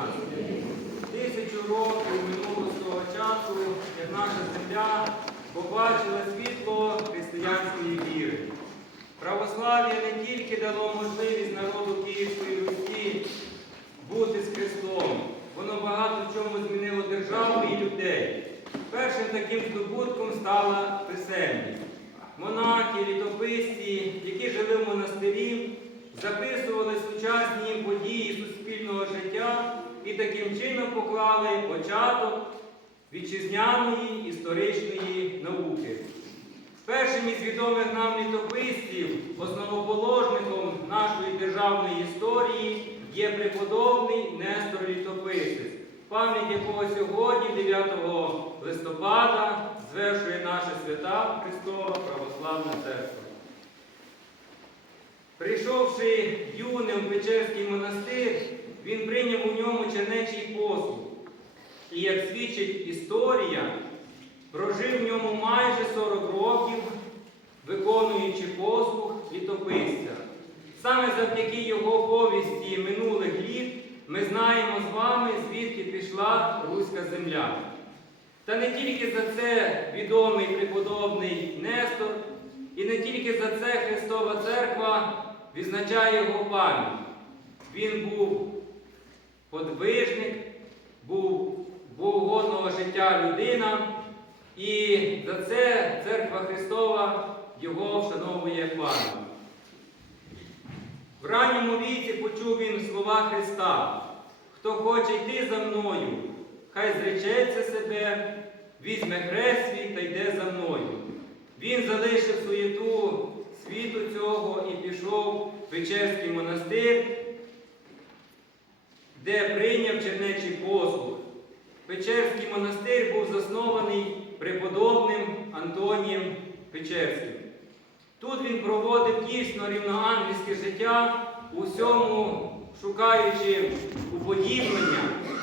нас. Тисячу років минуло з того часу, як наша земля побачила світло християнської віри. Православ'я не тільки дало можливість народу Київської Русі бути з Христом, воно багато в чому змінило державу і людей. Першим таким здобутком стала писемність. Монахи, літописці, які жили в монастирі, записували сучасні події і таким чином поклали початок вітчизняної історичної науки. Першим із відомих нам літописців, основоположником нашої державної історії є преподобний Нестор Літописець, пам'ять якого сьогодні, 9 листопада, звершує наша свята Христова Православна Церква. Прийшовши юним в Печерський монастир, він прийняв у ньому чернечий послуг. І, як свідчить історія, прожив в ньому майже 40 років, виконуючи послуг літописця. Саме завдяки його повісті минулих літ ми знаємо з вами, звідки пішла Руська земля. Та не тільки за це відомий преподобний Нестор, і не тільки за це Христова Церква відзначає його пам'ять. Він був подвижник, був богоугодного життя людина, і за це Церква Христова його вшановує пам'ять. В ранньому віці почув він слова Христа. Хто хоче йти за мною, хай зречеться себе, візьме хрест свій та йде за мною. Він залишив суєту світу цього і пішов в Печерський монастир, де прийняв чернечий послуг. Печерський монастир був заснований преподобним Антонієм Печерським. Тут він проводив дійсно рівноангельське життя, усьому шукаючи уподіблення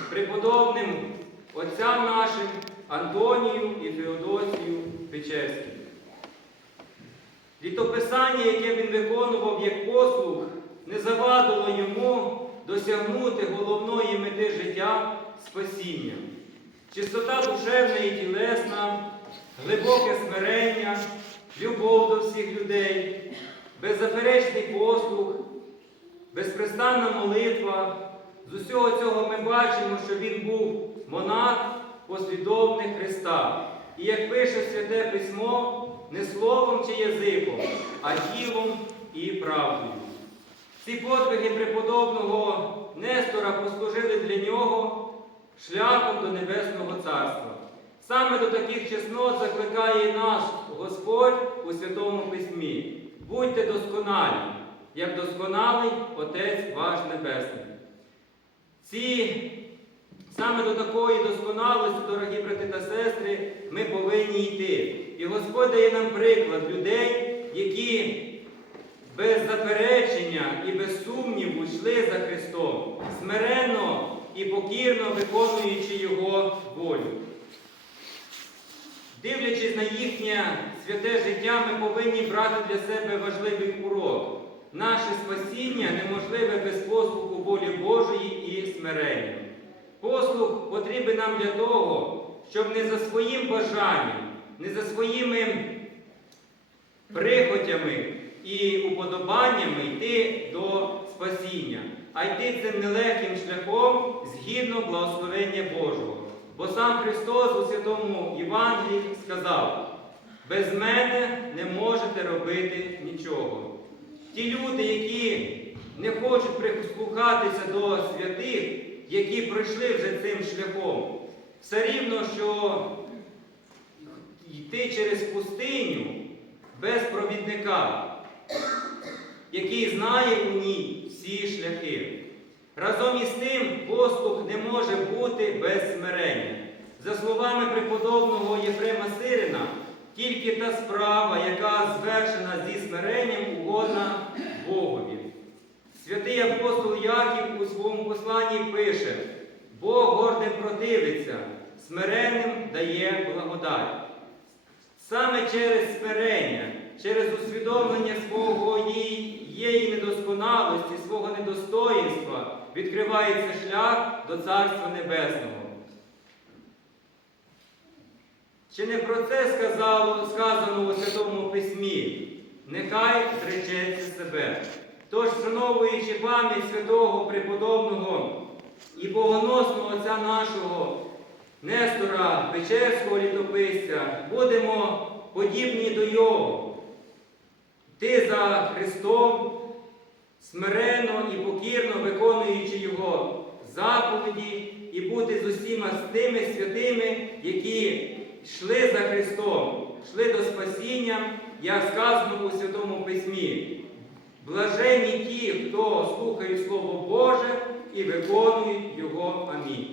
преподобним отцям нашим Антонію і Феодосію Печерським. Літописання, яке він виконував як послуг, не завадило йому досягнути головної мети життя спасіння. Чистота душевна і тілесна, глибоке смирення, любов до всіх людей, беззаперечний послуг, безпрестанна молитва. З усього цього ми бачимо, що він був монах, послідовник Христа. І як пише Святе Письмо, не словом чи язиком, а ділом і правдою. Ці подвиги преподобного Нестора послужили для нього шляхом до Небесного Царства. Саме до таких чеснот закликає наш Господь у Святому Письмі. Будьте досконалі, як досконалий Отець ваш Небесний. Ці, саме до такої досконалості, дорогі брати та сестри, ми повинні йти. І Господь дає нам приклад людей, які без заперечення і без сумніву йшли за Христом, смиренно і покірно виконуючи Його волю. Дивлячись на їхнє святе життя, ми повинні брати для себе важливий урок. Наше спасіння неможливе без послуху волі Божої і смирення. Послух потрібен нам для того, щоб не за своїм бажанням, не за своїми прихотями і уподобаннями йти до спасіння, а йти цим нелегким шляхом згідно благословення Божого. Бо сам Христос у Святому Євангелії сказав, без мене не можете робити нічого. Ті люди, які не хочуть прислухатися до святих, які пройшли вже цим шляхом, все рівно, що йти через пустиню без провідника, який знає у ній всі шляхи. Разом із тим послуг не може бути без смирення. За словами преподобного Єфрема Сирина, тільки та справа, яка звершена зі смиренням, угодна Богові. Святий апостол Яків у своєму посланні пише, Бог гордим противиться, смиренним дає благодать. Саме через смирення, через усвідомлення свого її недосконалості, свого недостоїнства, відкривається шлях до Царства Небесного. Чи не про це сказало, сказано у Святому Письмі? Нехай зречеться себе. Тож, вшановуючи пам'ять святого преподобного і богоносного отця нашого Нестора Печерського літописця, будемо подібні до його. Йти за Христом, смиренно і покірно виконуючи Його заповіді, і бути з усіма з тими святими, які йшли за Христом, йшли до спасіння, як сказано у Святому Письмі. Блаженні ті, хто слухає Слово Боже і виконують Його. Амінь.